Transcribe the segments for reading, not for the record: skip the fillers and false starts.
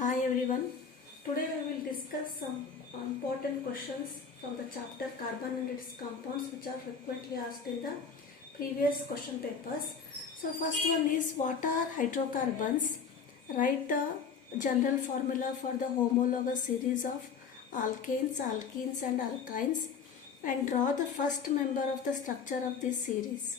Hi everyone. Today we will discuss some important questions from the chapter Carbon and its compounds, which are frequently asked in the previous question papers. So first one is, what are hydrocarbons? Write the general formula for the homologous series of alkanes, alkenes and alkynes and draw the first member of the structure of this series.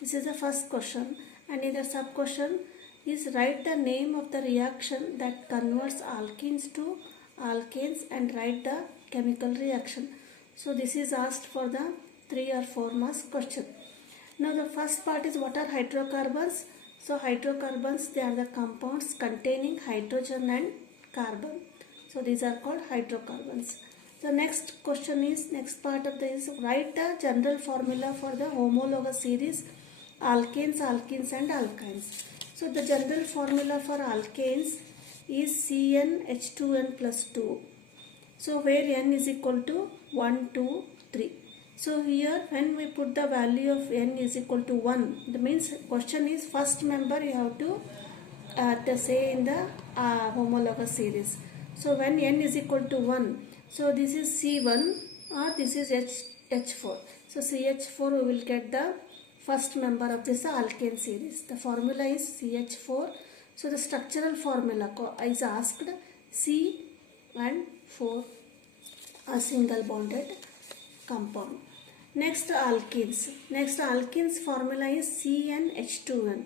This is the first question, and in the sub question is, write the name of the reaction that converts alkenes to alkanes and write the chemical reaction. So this is asked for the 3 or 4 marks question. Now the first part is, what are hydrocarbons? So hydrocarbons, they are the compounds containing hydrogen and carbon. So these are called hydrocarbons. The next question is, next part of this, write the general formula for the homologous series alkanes, alkenes and alkynes. So the general formula for alkanes is CnH2n plus 2. So where n is equal to 1, 2, 3. So here when we put the value of n is equal to 1, that means question is first member you have to say in the homologous series. So when n is equal to 1, so this is C1 or this is H4. So CH4 we will get the first member of this alkane series. The formula is CH4. So the structural formula is asked C and 4, a single bonded compound. Next alkenes. Next alkenes formula is CnH2n.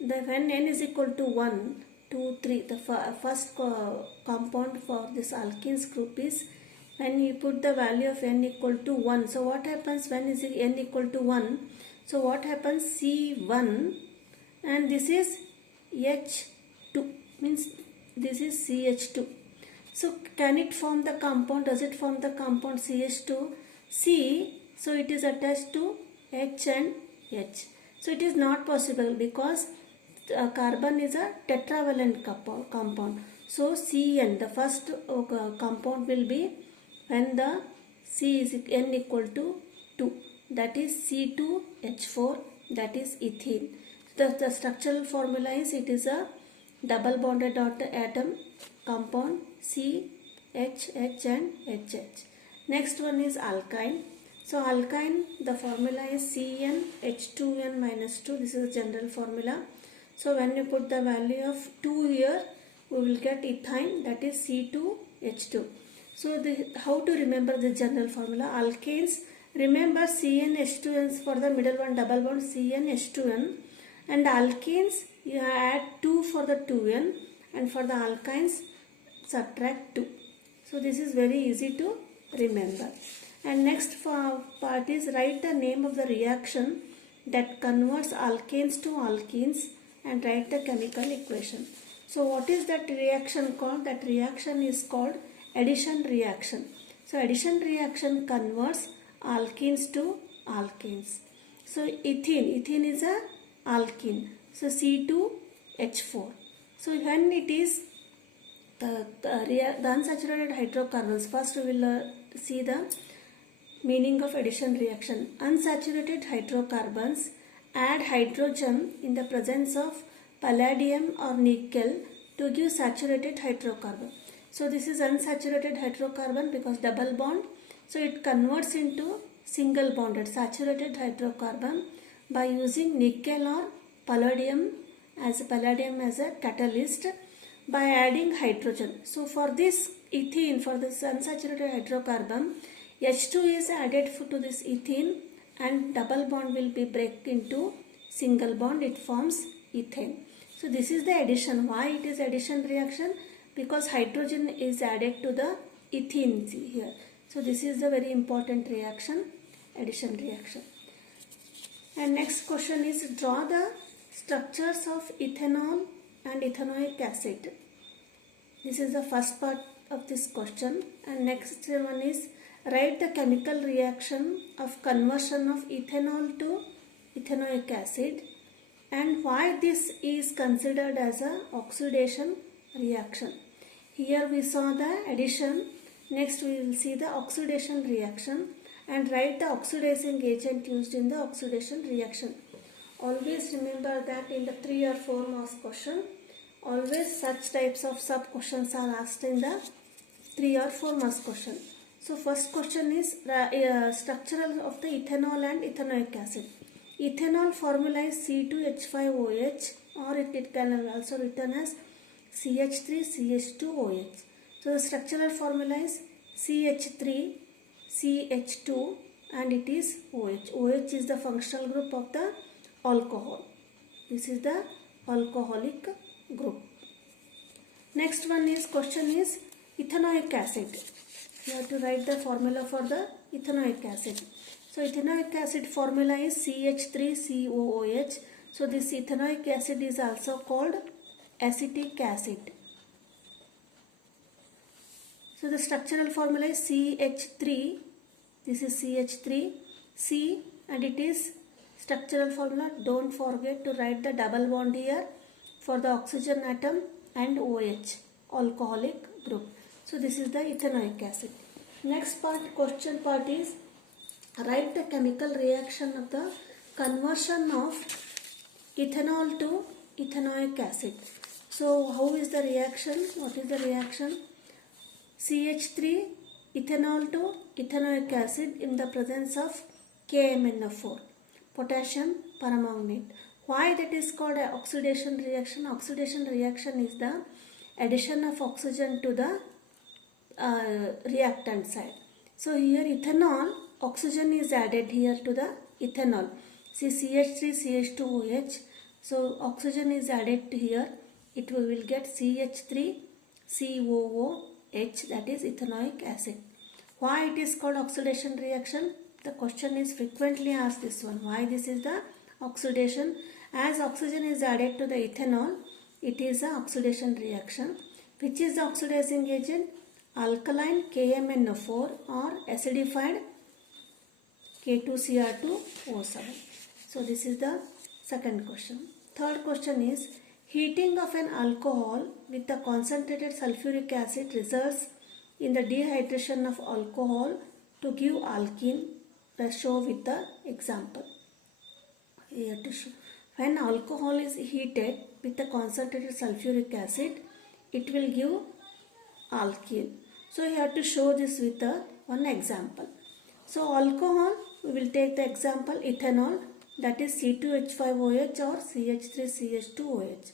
When n is equal to 1, 2, 3, the first compound for this alkenes group is, when you put the value of n equal to 1. So what happens when is n equal to 1? So what happens, C1 and this is H2, means this is CH2. So can it form the compound? Does it form the compound CH2? C, so it is attached to H and H. So it is not possible because carbon is a tetravalent compound. So Cn, the first compound will be when the C is n equal to 2. That is C2H4, that is ethene. The structural formula is, it is a double bonded atom compound C, H, H and HH. Next one is alkyne. So alkyne, the formula is CnH2n minus 2. This is the general formula. So when you put the value of 2 here, we will get ethine, that is C2H2. So how to remember the general formula? Alkanes, remember CnH2n for the middle one double bond CnH2n, and alkenes you add 2 for the 2n, and for the alkynes subtract 2. So this is very easy to remember. And next part is, write the name of the reaction that converts alkanes to alkenes and write the chemical equation. So what is that reaction called? That reaction is called addition reaction. So addition reaction converts alkenes to alkanes. So ethene is a alkene. So C2H4. So when it is the unsaturated hydrocarbons, first we will see the meaning of addition reaction. Unsaturated hydrocarbons add hydrogen in the presence of palladium or nickel to give saturated hydrocarbon. So this is unsaturated hydrocarbon because double bond. So it converts into single bonded saturated hydrocarbon by using nickel or palladium as a catalyst by adding hydrogen. So for this ethene, for this unsaturated hydrocarbon, H2 is added to this ethene and double bond will be break into single bond. It forms ethane. So this is the addition. Why it is addition reaction? Because hydrogen is added to the ethene here. So this is the very important reaction, addition reaction. And next question is, draw the structures of ethanol and ethanoic acid. This is the first part of this question. And next one is, write the chemical reaction of conversion of ethanol to ethanoic acid and why this is considered as a oxidation reaction. Here we saw the addition. Next we will see the oxidation reaction and write the oxidizing agent used in the oxidation reaction. Always remember that in the 3 or 4 marks question, always such types of sub questions are asked in the 3 or 4 marks question. So first question is structural of the ethanol and ethanoic acid. Ethanol formula is C2H5OH, or it can also written as CH3CH2OH. So the structural formula is CH3CH2 and it is OH. OH is the functional group of the alcohol. This is the alcoholic group. Next one is question is ethanoic acid. You have to write the formula for the ethanoic acid. So ethanoic acid formula is CH3COOH. So this ethanoic acid is also called acetic acid. So the structural formula is CH3. This is CH3, C, and it is structural formula. Don't forget to write the double bond here for the oxygen atom and OH, alcoholic group. So this is the ethanoic acid. Next part, question part is write the chemical reaction of the conversion of ethanol to ethanoic acid. So how is the reaction? What is the reaction? CH3 ethanol to ethanoic acid in the presence of KMnO4, potassium permanganate. Why that is called an oxidation reaction? Oxidation reaction is the addition of oxygen to the reactant side. So here ethanol, oxygen is added here to the ethanol. See CH3CH2OH. So oxygen is added here. It will get CH3COOH, that is ethanoic acid. Why it is called oxidation reaction? The question is frequently asked this one. Why this is the oxidation? As oxygen is added to the ethanol, it is an oxidation reaction. Which is the oxidizing agent? Alkaline KMnO4 or acidified K2Cr2O7. So this is the second question. Third question is heating of an alcohol with the concentrated sulfuric acid results in the dehydration of alcohol to give alkene. Let's show with the example. Here to show. When alcohol is heated with the concentrated sulfuric acid, it will give alkene. So you have to show this with one example. So alcohol, we will take the example ethanol, that is C2H5OH or CH3CH2OH.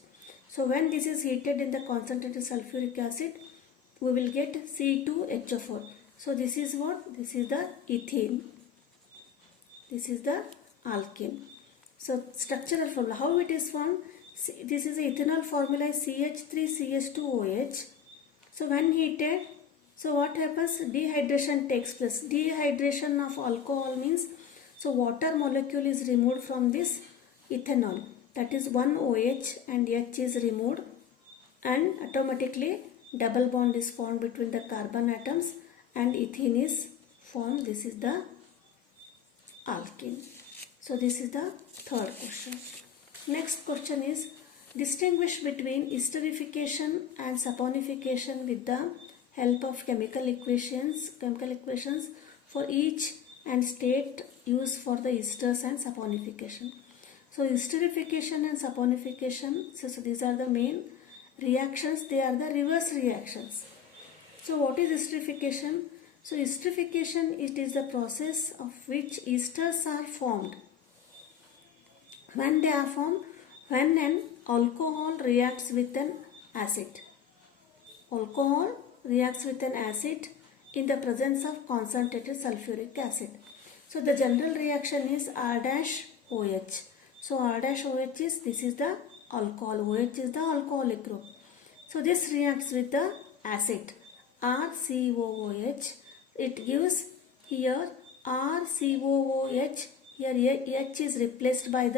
So when this is heated in the concentrated sulfuric acid, we will get C2HO4. So this is what? This is the ethene. This is the alkene. So structural formula, how it is formed? This is the ethanol formula is CH3CH2OH. So when heated, so what happens? Dehydration takes place. Dehydration of alcohol means, so water molecule is removed from this ethanol. That is one OH and H is removed, and automatically double bond is formed between the carbon atoms and ethene is formed. This is the alkene. So this is the third question. Next question is distinguish between esterification and saponification with the help of chemical equations for each and state used for the esters and saponification. So esterification and saponification, so these are the main reactions. They are the reverse reactions. So what is esterification? So esterification, it is the process of which esters are formed. When they are formed, when an alcohol reacts with an acid. Alcohol reacts with an acid in the presence of concentrated sulfuric acid. So the general reaction is R-OH. So R-OH is, this is the alcohol. OH is the alcoholic group. So this reacts with the acid RCOOH. It gives here RCOOH. Here H is replaced by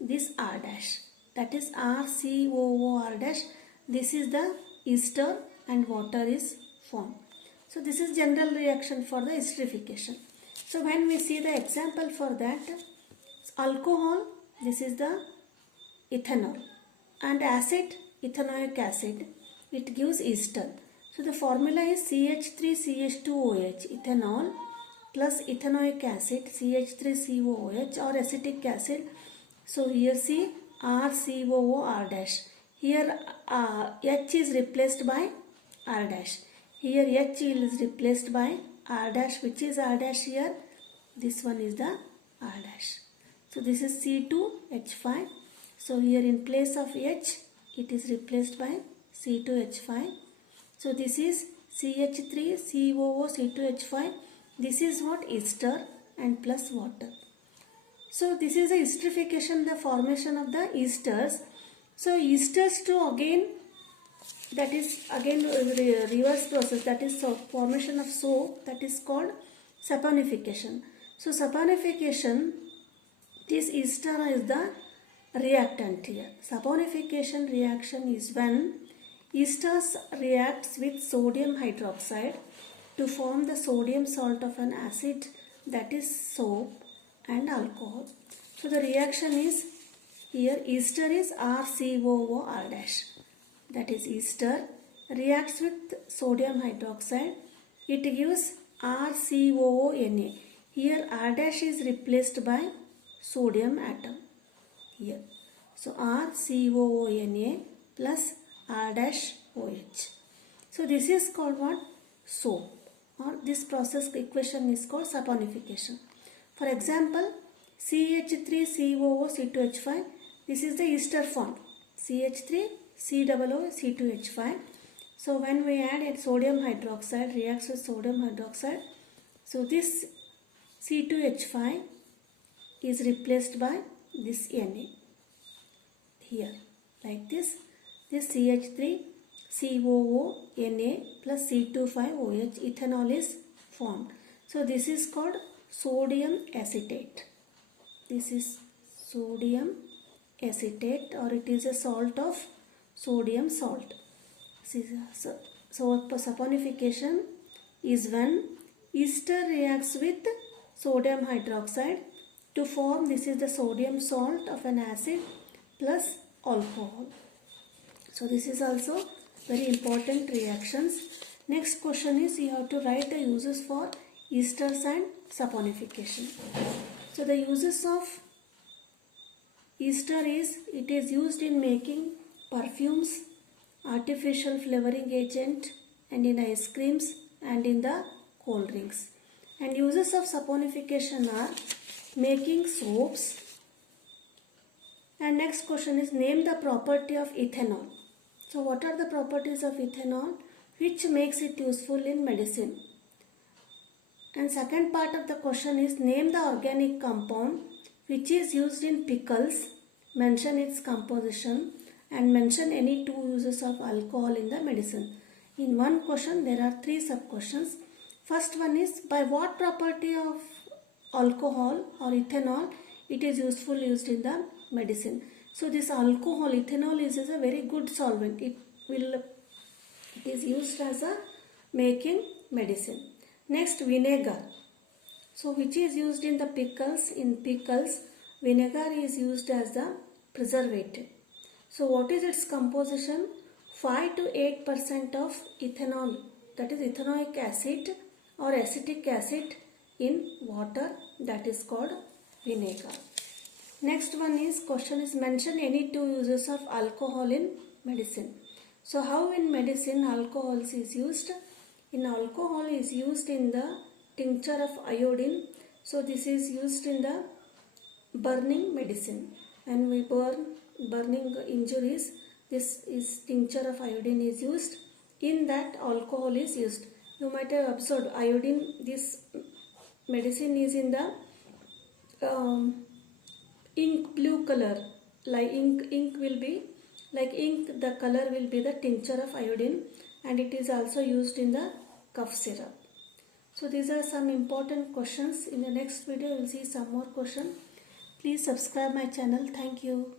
this R dash. That is RCOOR dash. This is the ester and water is formed. So this is general reaction for the esterification. So when we see the example for that, alcohol, this is the ethanol, and acid, ethanoic acid, it gives ester. So the formula is CH3CH2OH, ethanol plus ethanoic acid, CH3COOH or acetic acid. So here see RCOOR dash. Here H is replaced by R dash. Here H is replaced by R dash. Which is R dash here? This one is the R dash. So this is C2H5. So here in place of H, it is replaced by C2H5. So this is CH3COO C2H5. This is what? Ester and plus water. So this is the esterification, the formation of the esters. So esters to again, that is again reverse process, that is formation of soap, that is called saponification. So saponification, this ester is the reactant here. Saponification reaction is when esters reacts with sodium hydroxide to form the sodium salt of an acid, that is soap and alcohol. So the reaction is here ester is RCOO dash. That is ester reacts with sodium hydroxide. It gives RCOO. Here R dash is replaced by sodium atom here. So RCOO plus R dash OH. So this is called what? Soap, or this process equation is called saponification. For example, CH3COO C2H5. This is the ester form. CH3COO C2H5. So when we add a sodium hydroxide, reacts with sodium hydroxide. So this C2H5 is replaced by this Na here, like this. This CH3COO Na plus C25OH ethanol is formed. So this is called sodium acetate. This is sodium acetate, or it is a salt of sodium salt. So saponification is when ester reacts with sodium hydroxide to form, this is the sodium salt of an acid plus alcohol. So this is also very important reactions. Next question is, you have to write the uses for esters and saponification. So the uses of ester is, it is used in making perfumes, artificial flavoring agent, and in ice creams and in the cold drinks. And uses of saponification are making soaps. And next question is, name the property of ethanol. So what are the properties of ethanol which makes it useful in medicine? And second part of the question is, name the organic compound which is used in pickles, mention its composition, and mention any two uses of alcohol in the medicine. In one question there are three sub questions. First one is, by what property of alcohol or ethanol it is used in the medicine. So this alcohol, ethanol is a very good solvent. It is used as a making medicine. Next, vinegar. So which is used in the pickles? In pickles, vinegar is used as the preservative. So what is its composition? 5 to 8% of ethanol, that is ethanoic acid or acetic acid in water, that is called vinegar. Next one is, question is, mention any two uses of alcohol in medicine. So how in medicine alcohol is used? In alcohol is used in the tincture of iodine. So this is used in the burning medicine. When we burning injuries, this is tincture of iodine is used. In that alcohol is used. You might have observed iodine, this medicine is in the ink blue color, like ink will be like ink, the color will be the tincture of iodine, and it is also used in the cough syrup. So these are some important questions. In the next video we will see some more questions. Please subscribe my channel. Thank you.